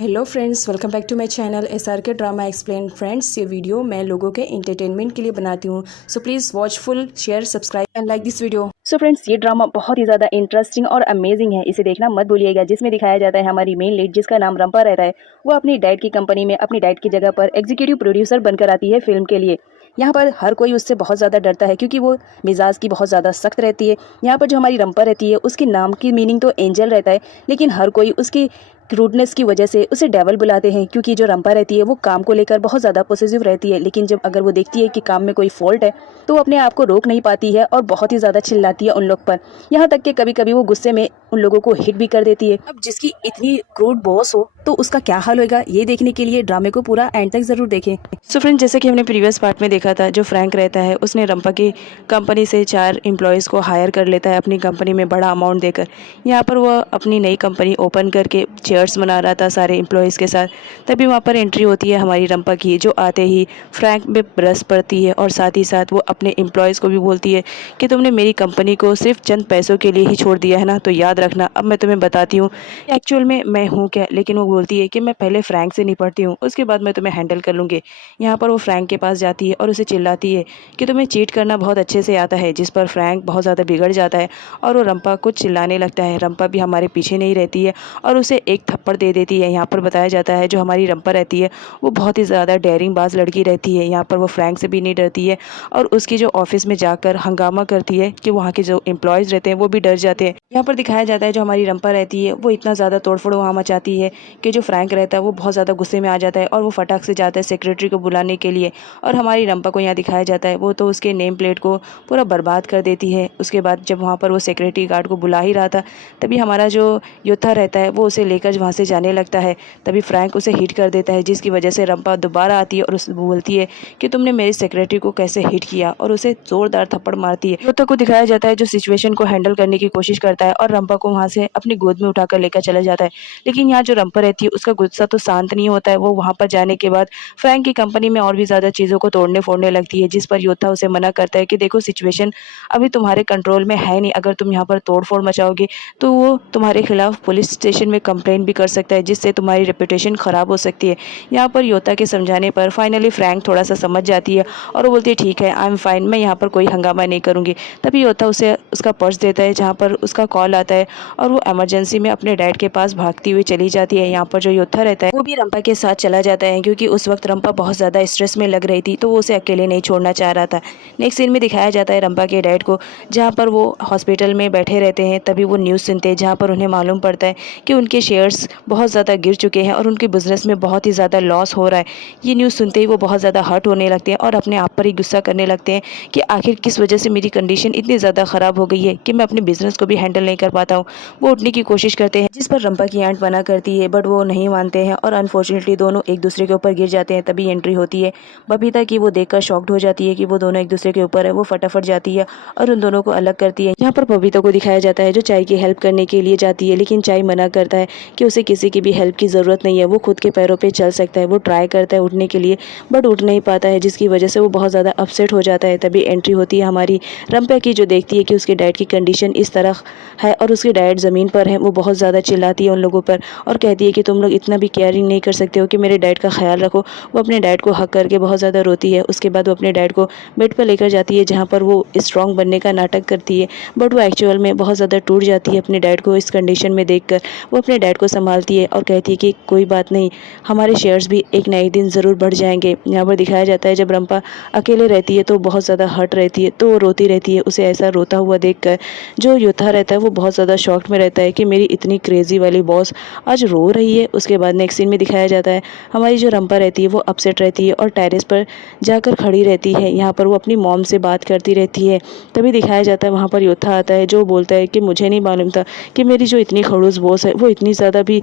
Hello friends, welcome back to my channel SRK drama explain. Friends, ये video मैं लोगों के एंटरटेनमेंट के लिए बनाती हूँ, so please watch full, share, subscribe and like this video. So friends, ये ड्रामा बहुत ही ज़्यादा इंटरेस्टिंग और अमेजिंग है। इसे देखना मत भूलिएगा। जिसमें दिखाया जाता है हमारी मेन लीड, जिसका नाम रंपा रहता है, वो अपनी डैड की कंपनी में अपनी डैड की जगह पर एग्जीक्यूटिव प्रोड्यूसर बनकर आती है फिल्म के लिए। यहाँ पर हर कोई उससे बहुत ज़्यादा डरता है क्योंकि वो मिजाज की बहुत ज़्यादा सख्त रहती है। यहाँ पर जो हमारी रंपा रहती है, उसके नाम की मीनिंग तो एंजल रहता है, लेकिन हर कोई उसकी रूडनेस की वजह से उसे डेवल बुलाते हैं। क्योंकि जो रंपा रहती है वो काम को लेकर बहुत ज़्यादा पॉजिटिव रहती है, लेकिन जब अगर वो देखती है कि काम में कोई फॉल्ट है तो वो अपने आप को रोक नहीं पाती है और बहुत ही ज़्यादा चिल्लाती है उन लोग पर। यहाँ तक कि कभी कभी वो गुस्से में उन लोगों को हिट भी कर देती है। अब जिसकी इतनी क्रूड बॉस हो तो उसका क्या हाल होगा, ये देखने के लिए ड्रामे को पूरा एंड तक जरूर देखें। सो फ्रेंड, जैसे कि हमने प्रीवियस पार्ट में देखा था, जो फ्रैंक रहता है उसने रंपा की कंपनी से 4 एम्प्लॉयज़ को हायर कर लेता है अपनी कंपनी में बड़ा अमाउंट देकर। यहाँ पर वह अपनी नई कंपनी ओपन करके चेयर्स बना रहा था सारे एम्प्लॉयज़ के साथ। तभी वहाँ पर एंट्री होती है हमारी रंपा की, जो आते ही फ्रैंक में बरस पड़ती है और साथ ही साथ वो अपने एम्प्लॉयज़ को भी बोलती है कि तुमने मेरी कंपनी को सिर्फ चंद पैसों के लिए ही छोड़ दिया है ना, तो याद रखना अब मैं तुम्हें बताती हूँ एक्चुअल में मैं हूँ क्या। लेकिन वो बोलती है कि मैं पहले फ्रैंक से निपटती हूँ, उसके बाद मैं तुम्हें हैंडल कर लूँगी। यहाँ पर वो फ्रैंक के पास जाती है और उसे चिल्लाती है कि तुम्हें चीट करना बहुत अच्छे से आता है, जिस पर फ्रैंक बहुत ज़्यादा बिगड़ जाता है और वो रंपा को चिल्लाने लगता है। रंपा भी हमारे पीछे नहीं रहती है और उसे एक थप्पड़ दे देती है। यहाँ पर बताया जाता है जो हमारी रंपा रहती है वो बहुत ही ज़्यादा डेयरिंग बाज लड़की रहती है। यहाँ पर वो फ्रैंक से भी नहीं डरती है और उसकी जो ऑफिस में जाकर हंगामा करती है कि वहाँ के जो एम्प्लॉयज़ रहते हैं वो भी डर जाते हैं। यहाँ पर दिखाया जाता है जो हमारी रंपा रहती है वो इतना ज़्यादा तोड़फोड़ वहाँ मचाती है कि जो फ्रैंक रहता है वो बहुत ज़्यादा गुस्से में आ जाता है और वो फटाक से जाता है सेक्रेटरी को बुलाने के लिए। और हमारी रंपा को यहाँ दिखाया जाता है वो तो उसके नेम प्लेट को पूरा बर्बाद कर देती है। उसके बाद जब वहाँ पर वो सेक्रेटरी गार्ड को बुला ही रहा था, तभी हमारा जो योद्धा रहता है वो उसे लेकर वहाँ से जाने लगता है। तभी फ्रैंक उसे हिट कर देता है, जिसकी वजह से रंपा दोबारा आती है और उसे बोलती है कि तुमने मेरी सेक्रेटरी को कैसे हिट किया, और उसे जोरदार थप्पड़ मारती है। योद्धा को दिखाया जाता है जो सिचुएशन को हैंडल करने की कोशिश करता है और रंपा को वहाँ से अपनी गोद में उठाकर लेकर चला जाता है। लेकिन यहाँ जो रंपा रहती है उसका गुस्सा तो शांत नहीं होता है। वो वहाँ पर जाने के बाद फ्रैंक की कंपनी में और भी ज़्यादा चीज़ों को तोड़ने फोड़ने लगती है, जिस पर योद्धा उसे मना करता है कि देखो सिचुएशन अभी तुम्हारे कंट्रोल में है नहीं, अगर तुम यहाँ पर तोड़ फोड़ मचाओगे तो वो तुम्हारे खिलाफ पुलिस स्टेशन में कंप्लेंट भी कर सकता है, जिससे तुम्हारी रेपुटेशन ख़राब हो सकती है। यहाँ पर योद्धा के समझाने पर फाइनली फ्रैंक थोड़ा सा समझ जाती है और वो बोलती है ठीक है, आई एम फाइन, मैं यहाँ पर कोई हंगामा नहीं करूँगी। तभी योद्धा उसे उसका पर्स देता है जहाँ पर उसका कॉल आता है और वो इमरजेंसी में अपने डैड के पास भागती हुई चली जाती है। यहाँ पर जो योद्धा रहता है वो भी रंपा के साथ चला जाता है, क्योंकि उस वक्त रंपा बहुत ज़्यादा स्ट्रेस में लग रही थी तो वो उसे अकेले नहीं छोड़ना चाह रहा था। नेक्स्ट सीन में दिखाया जाता है रंपा के डैड को, जहाँ पर वो हॉस्पिटल में बैठे रहते हैं। तभी वो न्यूज़ सुनते हैं जहाँ पर उन्हें मालूम पड़ता है कि उनके शेयर्स बहुत ज़्यादा गिर चुके हैं और उनके बिजनेस में बहुत ही ज़्यादा लॉस हो रहा है। ये न्यूज़ सुनते ही वो बहुत ज़्यादा हर्ट होने लगते हैं और अपने आप पर ही गुस्सा करने लगते हैं कि आखिर किस वजह से मेरी कंडीशन इतनी ज़्यादा ख़राब हो गई है कि मैं अपने बिजनेस को भी हैंडल नहीं कर पाता हूँ। वो उठने की कोशिश करते हैं, जिस पर रंपा की आंट मना करती है, बट वो नहीं मानते हैं और अनफॉर्चुनेटली दोनों एक दूसरे के ऊपर गिर जाते हैं। तभी एंट्री होती है बबीता की। वो देखकर शॉक्ड हो जाती है कि वो दोनों एक दूसरे के ऊपर है। वो फटाफट जाती है और उन दोनों को अलग करती है। यहाँ पर बबीता को दिखाया जाता है जो चाय की हेल्प करने के लिए जाती है, लेकिन चाय मना करता है कि उसे किसी की भी हेल्प की ज़रूरत नहीं है, वो खुद के पैरों पर चल सकता है। वो ट्राई करता है उठने के लिए बट उठ नहीं पाता है, जिसकी वजह से वो बहुत ज़्यादा अपसेट हो जाता है। तभी एंट्री होती है हमारी रंपा की, जो देखती है कि उसके डैड की कंडीशन इस तरह है और उसके डैड ज़मीन पर है। वो बहुत ज़्यादा चिल्लाती है उन लोगों पर और कहती है कि तुम लोग इतना भी केयरिंग नहीं कर सकते हो कि मेरे डैड का ख्याल रखो। वो अपने डैड को हक करके बहुत ज़्यादा रोती है। उसके बाद वो अपने डैड को बेड पर लेकर जाती है, जहाँ पर वो स्ट्रॉन्ग बनने का नाटक करती है, बट वो एक्चुअल में बहुत ज़्यादा टूट जाती है अपने डैड को इस कंडीशन में देखकर। वो अपने डैड को संभालती है और कहती है कि कोई बात नहीं, हमारे शेयर्स भी एक ना एक दिन ज़रूर बढ़ जाएंगे। यहाँ पर दिखाया जाता है जब रंपा अकेले रहती है तो बहुत ज़्यादा हर्ट रहती है, तो वो रोती रहती है। उसे ऐसा रोता हुआ देखकर जो योद्धा रहता है वो बहुत ज़्यादा शॉक्ड में रहता है कि मेरी इतनी क्रेजी वाली बॉस आज रो रही है। उसके बाद नेक्स्ट सीन में दिखाया जाता है हमारी जो रंपा रहती है वो अपसेट रहती है और टेरेस पर जाकर खड़ी रहती है। यहाँ पर वो अपनी मॉम से बात करती रहती है। तभी दिखाया जाता है वहाँ पर योद्धा आता है जो बोलता है कि मुझे नहीं मालूम था कि मेरी जो इतनी खड़ूस बॉस है वो इतनी ज़्यादा भी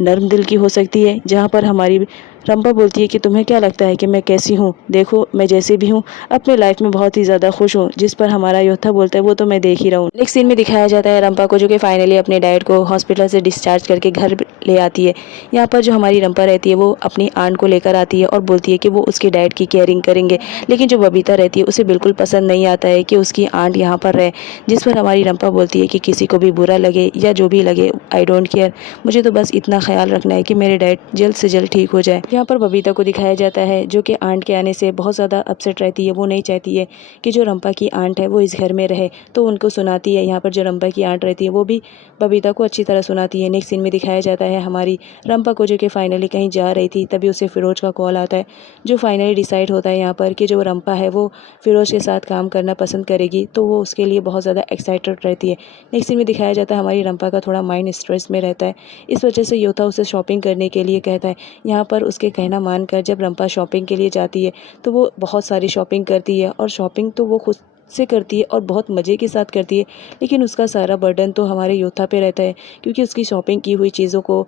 नर्म दिल की हो सकती है। जहाँ पर हमारी रंपा बोलती है कि तुम्हें क्या लगता है कि मैं कैसी हूँ, देखो मैं जैसे भी हूँ अपने लाइफ में बहुत ही ज़्यादा खुश हूँ। जिस पर हमारा योद्धा बोलता है वो तो मैं देख ही रहा हूँ। नेक्स्ट सीन में दिखाया जाता है रंपा को, जो कि फाइनली अपने डैड को हॉस्पिटल से डिस्चार्ज करके घर ले आती है। यहाँ पर जो हमारी रंपा रहती है वो अपनी आंट को लेकर आती है और बोलती है कि वो उसके डैड की केयरिंग करेंगे। लेकिन जो बबीता रहती है उसे बिल्कुल पसंद नहीं आता है कि उसकी आंट यहाँ पर रहे। जिस पर हमारी रंपा बोलती है कि किसी को भी बुरा लगे या जो भी लगे, आई डोंट केयर, मुझे तो बस इतना ख्याल रखना है कि मेरे डैड जल्द से जल्द ठीक हो जाए। यहाँ पर बबीता को दिखाया जाता है जो कि आंट के आने से बहुत ज़्यादा अपसेट रहती है। वो नहीं चाहती है कि जो रंपा की आंट है वो इस घर में रहे, तो उनको सुनाती है। यहाँ पर जो रंपा की आंट रहती है वो भी बबीता को अच्छी तरह सुनाती है। नेक्स्ट सीन में दिखाया जाता है हमारी रंपा को, जो कि फाइनली कहीं जा रही थी, तभी उसे फिरोज का कॉल आता है। जो फाइनली डिसाइड होता है यहाँ पर कि जो रंपा है वो फिरोज के साथ काम करना पसंद करेगी, तो वो उसके लिए बहुत ज़्यादा एक्साइटेड रहती है। नेक्स्ट सीन में दिखाया जाता है हमारी रंपा का थोड़ा माइंड स्ट्रेस में रहता है। इस वजह से योद्धा उसे शॉपिंग करने के लिए कहता है। यहाँ पर उसके कहना मानकर जब रंपा शॉपिंग के लिए जाती है तो वो बहुत सारी शॉपिंग करती है, और शॉपिंग तो वो खुद से करती है और बहुत मज़े के साथ करती है। लेकिन उसका सारा बर्डन तो हमारे योद्धा पे रहता है, क्योंकि उसकी शॉपिंग की हुई चीज़ों को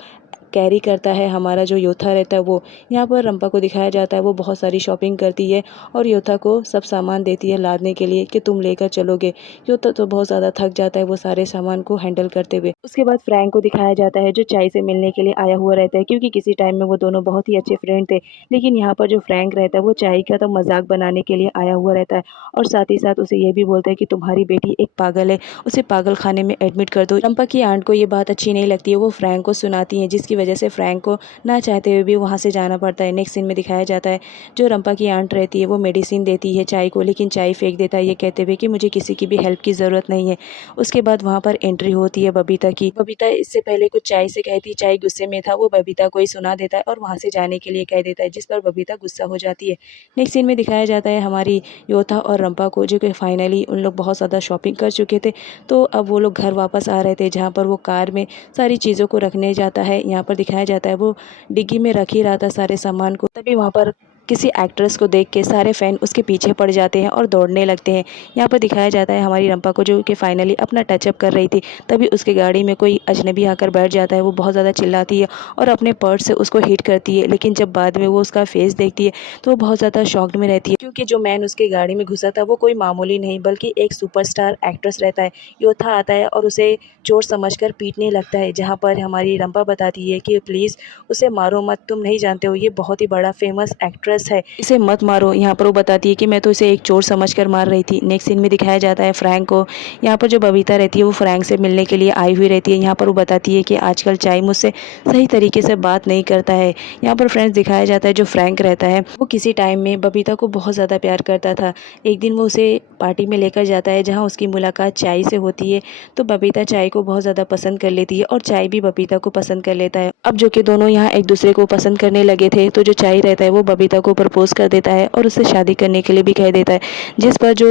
कैरी करता है हमारा जो योद्धा रहता है वो। यहाँ पर रंपा को दिखाया जाता है वो बहुत सारी शॉपिंग करती है और योद्धा को सब सामान देती है लादने के लिए कि तुम लेकर चलोगे। योद्धा तो बहुत ज़्यादा थक जाता है वो सारे सामान को हैंडल करते हुए। उसके बाद फ्रैंक को दिखाया जाता है जो चाय से मिलने के लिए आया हुआ रहता है, क्योंकि किसी टाइम में वो दोनों बहुत ही अच्छे फ्रेंड थे। लेकिन यहाँ पर जो फ्रैंक रहता है वो चाय का तो मजाक बनाने के लिए आया हुआ रहता है, और साथ ही साथ उसे ये भी बोलता है कि तुम्हारी बेटी एक पागल है, उसे पागल खाने में एडमिट कर दो। रंपा की आंट को ये बात अच्छी नहीं लगती है, वो फ्रैंक को सुनाती है, जिसकी वजह से फ्रैंक को ना चाहते हुए भी वहाँ से जाना पड़ता है। नेक्स्ट सीन में दिखाया जाता है जो रंपा की आंट रहती है वो मेडिसिन देती है चाय को, लेकिन चाय फेंक देता है ये कहते हुए कि मुझे किसी की भी हेल्प की ज़रूरत नहीं है। उसके बाद वहाँ पर एंट्री होती है बबीता की। बबीता इससे पहले कुछ चाय से कहती, चाय गुस्से में था, वो बबीता को ही सुना देता है और वहाँ से जाने के लिए कह देता है, जिस पर बबीता गुस्सा हो जाती है। नेक्स्ट सीन में दिखाया जाता है हमारी योद्धा और रंपा को, जो कि फाइनली उन लोग बहुत ज़्यादा शॉपिंग कर चुके थे, तो अब वो लोग घर वापस आ रहे थे, जहाँ पर वो कार में सारी चीज़ों को रखने जाता है। यहाँ पर दिखाया जाता है वो डिग्गी में रख ही रहा था सारे सामान को, तभी वहाँ पर किसी एक्ट्रेस को देख के सारे फैन उसके पीछे पड़ जाते हैं और दौड़ने लगते हैं। यहाँ पर दिखाया जाता है हमारी रंपा को, जो कि फाइनली अपना टचअप कर रही थी, तभी उसके गाड़ी में कोई अजनबी आकर बैठ जाता है। वो बहुत ज़्यादा चिल्लाती है और अपने पर्स से उसको हिट करती है, लेकिन जब बाद में वो उसका फेस देखती है तो वो बहुत ज़्यादा शॉक्ड में रहती है, क्योंकि जो मैन उसके गाड़ी में घुसा था वो कोई मामूली नहीं बल्कि एक सुपरस्टार एक्ट्रेस रहता है। योद्धा आता है और उसे चोर समझकर पीटने लगता है, जहाँ पर हमारी रंपा बताती है कि प्लीज़ उसे मारो मत, तुम नहीं जानते हो ये बहुत ही बड़ा फेमस एक्ट्रेस है, इसे मत मारो। यहाँ पर वो बताती है कि मैं तो इसे एक चोर समझकर मार रही थी। नेक्स्ट सीन में दिखाया जाता है फ्रैंक को। यहाँ पर जो बबीता रहती है वो फ्रैंक से मिलने के लिए आई हुई रहती है। यहाँ पर वो बताती है कि आजकल चाय मुझसे सही तरीके से बात नहीं करता है। यहाँ पर फ्रेंड्स दिखाया जाता है जो फ्रैंक रहता है वो किसी टाइम में बबीता को बहुत ज़्यादा प्यार करता था। एक दिन वो उसे पार्टी में लेकर जाता है जहाँ उसकी मुलाकात चाय से होती है, तो बबीता चाय को बहुत ज़्यादा पसंद कर लेती है और चाय भी बबीता को पसंद कर लेता है। अब जो कि दोनों यहाँ एक दूसरे को पसंद करने लगे थे, तो जो चाय रहता है वो बबीता को प्रपोज कर देता है और उससे शादी करने के लिए भी कह देता है, जिस पर जो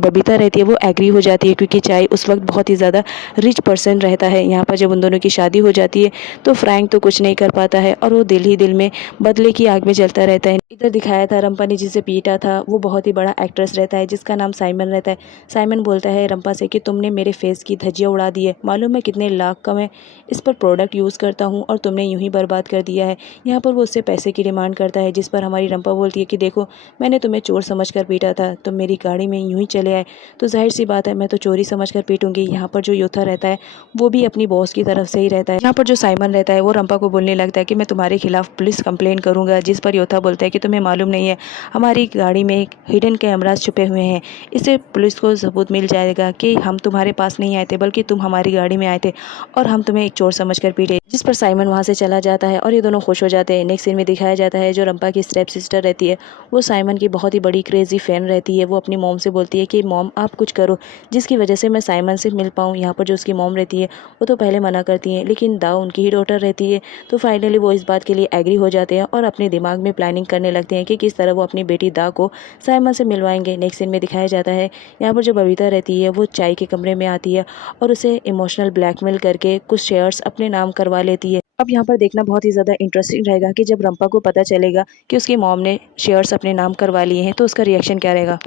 बबीता रहती है वो एग्री हो जाती है, क्योंकि चाय उस वक्त बहुत ही ज़्यादा रिच पर्सन रहता है। यहाँ पर जब उन दोनों की शादी हो जाती है तो फ्रैंक तो कुछ नहीं कर पाता है और वो दिल ही दिल में बदले की आग में जलता रहता है। इधर दिखाया था रंपा ने जिसे पीटा था वो बहुत ही बड़ा एक्ट्रेस रहता है जिसका नाम साइमन रहता है। साइमन बोलता है रंपा से कि तुमने मेरे फेस की धज्जियाँ उड़ा दी है, मालूम है कितने लाख का मैं इस पर प्रोडक्ट यूज़ करता हूँ और तुमने यूं ही बर्बाद कर दिया है। यहाँ पर वो उससे पैसे की डिमांड करता है, जिस पर हमारी रंपा बोलती है कि देखो मैंने तुम्हें चोर समझकर पीटा था, तुम मेरी गाड़ी में यूं ही चले आए, तो जाहिर सी बात है मैं तो चोरी समझकर पीटूंगी। यहाँ पर जो योद्धा रहता है वो भी अपनी बॉस की तरफ से ही रहता है। यहाँ पर जो साइमन रहता है वो रंपा को बोलने लगता है कि मैं तुम्हारे खिलाफ पुलिस कंप्लेन करूंगा, जिस पर योद्धा बोलता है कि तुम्हें मालूम नहीं है हमारी गाड़ी में एक हिडन कैमरास छुपे हुए हैं, इससे पुलिस को सबूत मिल जाएगा कि हम तुम्हारे पास नहीं आए थे बल्कि तुम हमारी गाड़ी में आए थे और हम तुम्हें एक चोर समझकर पीटे, जिस पर साइमन वहाँ से चला जाता है और ये दोनों खुश हो जाते हैं। नेक्स्ट सीन में दिखाया जाता है जो रंपा की स्टेप सिस्टर रहती है वो साइमन की बहुत ही बड़ी क्रेजी फैन रहती है। वो अपनी मॉम से बोलती है कि मॉम आप कुछ करो जिसकी वजह से मैं साइमन से मिल पाऊँ। यहाँ पर जो उसकी मॉम रहती है वो तो पहले मना करती है, लेकिन दाव उनकी ही डॉटर रहती है, तो फाइनली वो इस बात के लिए एग्री हो जाते हैं और अपने दिमाग में प्लानिंग करने लगते हैं कि किस तरह वो अपनी बेटी दा को साइमन से मिलवाएंगे। नेक्स्ट सीन में दिखाया जाता है यहाँ पर जो बबीता रहती है वो चाय के कमरे में आती है और उसे इमोशनल ब्लैकमेल करके कुछ शेयर्स अपने नाम करवा लेती है। अब यहाँ पर देखना बहुत ही ज़्यादा इंटरेस्टिंग रहेगा कि जब रंपा को पता चलेगा कि उसकी मॉम ने शेयर्स अपने नाम करवा लिए हैं तो उसका रिएक्शन क्या रहेगा।